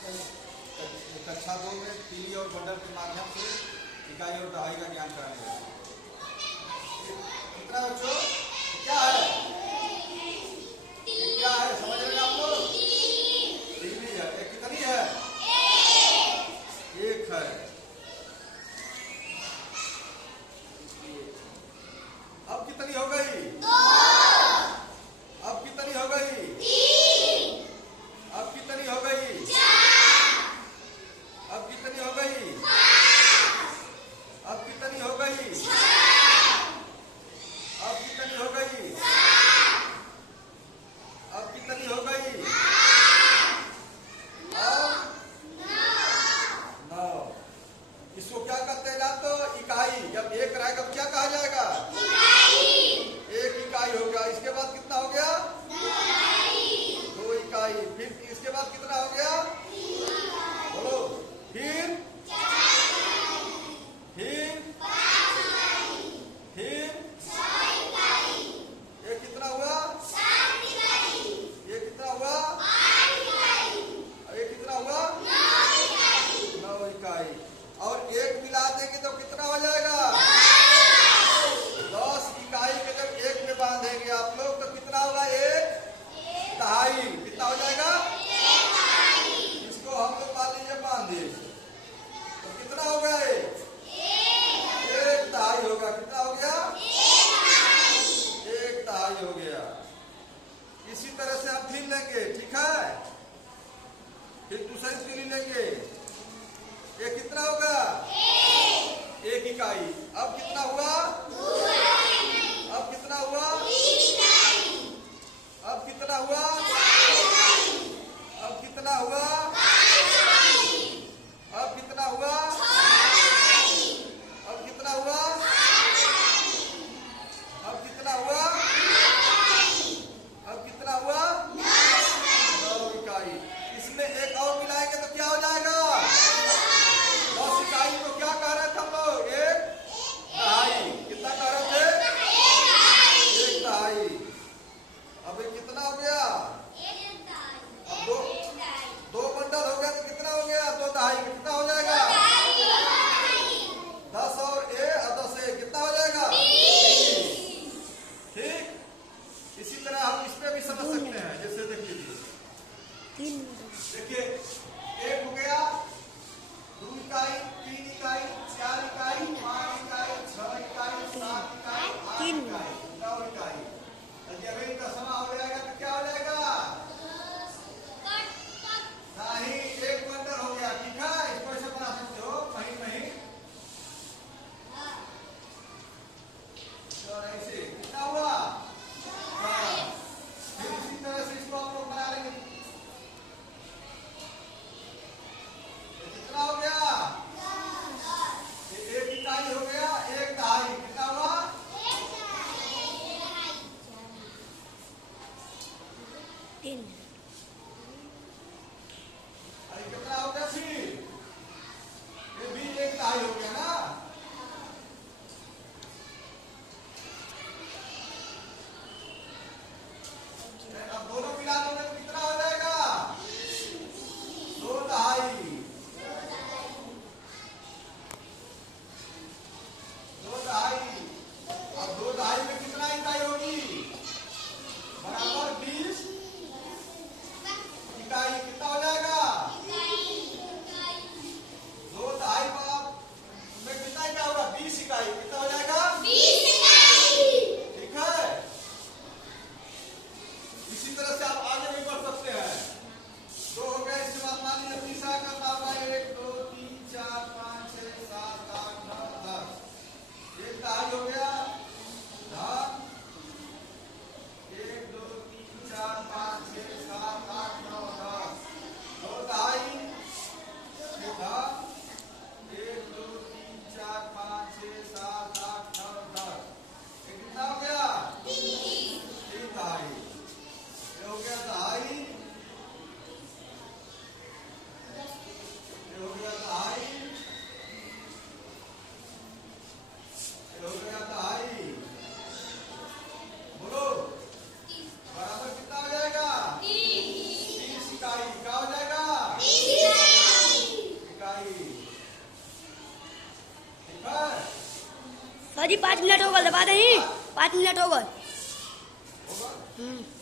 कक्षा 2 में तीली और बंडल के माध्यम से इकाई और दहाई का ज्ञान कराने वाले। कितना बच्चों क्या है? क्या है समझ रहे हैं आप लोग? तीली है। एक कितनी है? एक है। अब कितनी हो गई? अब कितनी हो गई? अब कितनी हो गई? अब कितनी हो गई? अब कितनी हो गई? अब कितनी हो गई? अब कितनी हो गई? नौ। इसको क्या कहते हैं ना? तो इकाई। जब एक रहेगा तो क्या कहा जाएगा? एक इकाई हो गया। इसके बाद कितना हो गया? दो इकाई। फिर इसके बाद कितना हो गया? बोलो। फिर ये कितना हुआ? ये कितना हुआ? ये कितना हुआ? 9 इकाई। और एक मिला देंगे तो कितना हो जाएगा? 10 इकाई के जब एक में बांधेंगे आप लोग तो कितना होगा? एक दहाई। कितना हो जाएगा? इसको हम लोग मान लीजिए बांधे तो कितना हो गया? एक दहाई होगा। कितना हो गया? एक दहाई हो गया। इसी तरह से हम फिर लेंगे, ठीक है? फिर दूसरी तीली लेंगे। ये कितना होगा? एक इकाई। अब कितना हुआ? अब कितना हुआ? अब कितना हुआ? अब कितना हुआ? अब कितना हुआ? अब कितना हुआ? अब कितना हुआ? अब कितना हुआ? 9 इकाई। इसमें एक और मिलाएंगे तो क्या हो जाएगा? 10 इकाई को क्या कह रहे थे हम लोग? एक दहाई। कितना कह रहे थे? एक दहाई। अब ये कितना हो गया? अब दो बंडल हो गया तो कितना हो गया? 2 दहाई। कितना हो जाएगा? 10 और 10 कितना हो जाएगा? ठीक। इसी तरह हम इसमें भी समझ सकते हैं। जैसे देख लीजिए, देखिए एक हो गया, 2 इकाई, 3 इकाई, 4 इकाई, 5 इकाई, 6 इकाई, 7 इकाई, 8 इकाई, 9 इकाई। जब इनका समा हो जाएगा तो क्या हो जाएगा? नहीं, एक बंडल हो गया। ठीक है? इसको ऐसे बना सकते हो। नहीं तो ऐसे कितना हुआ? फिर इसी तरह से इसको हम लोग बना लेंगे। कितना हो गया? एक इकाई हो गया। एक दहाई। कितना हुआ? अरे कितना हो गया? फिर ये भी एक दहाई हो गया ना? अब दोनों मिला दोगे तो कितना हो जाएगा? 2 दहाई। 2 दहाई। अब 2 दहाई में कितना इकाई होगी? बराबर 20 सर जी 5 मिनट हो गए, दबा दें? 5 मिनट हो गए। होगा